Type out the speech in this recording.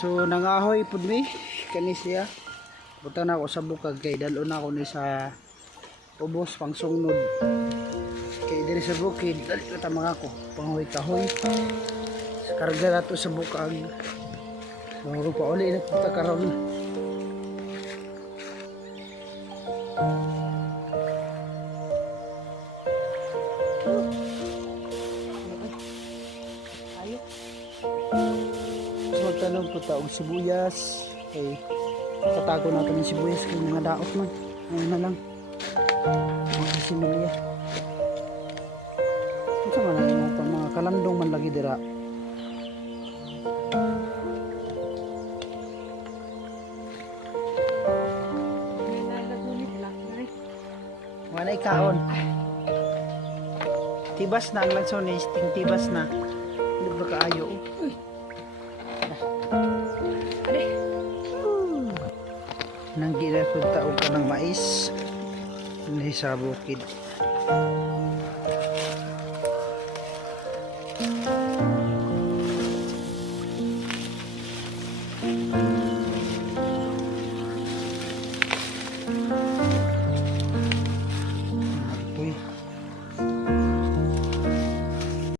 So nangahoy pud mi kani siya. Buta na ako sa bukag kay dalo na ako ni sa ubos pang sungnod. Kay diri sa bukid dali ta mga ko pangahoy kahoy. Sa karga nato sa bukag. So pa uli na kita karon. Magtanong po taong sibuyas kay tatago natin yung sibuyas kay mga daot man ngayon na lang mga similya ito man lang yung mga kalandong man lagi dira wala ikaon tibas na ang lansones tibas na hindi ba kaayo nang ginapagtaog ka ng mais hindi sa bukid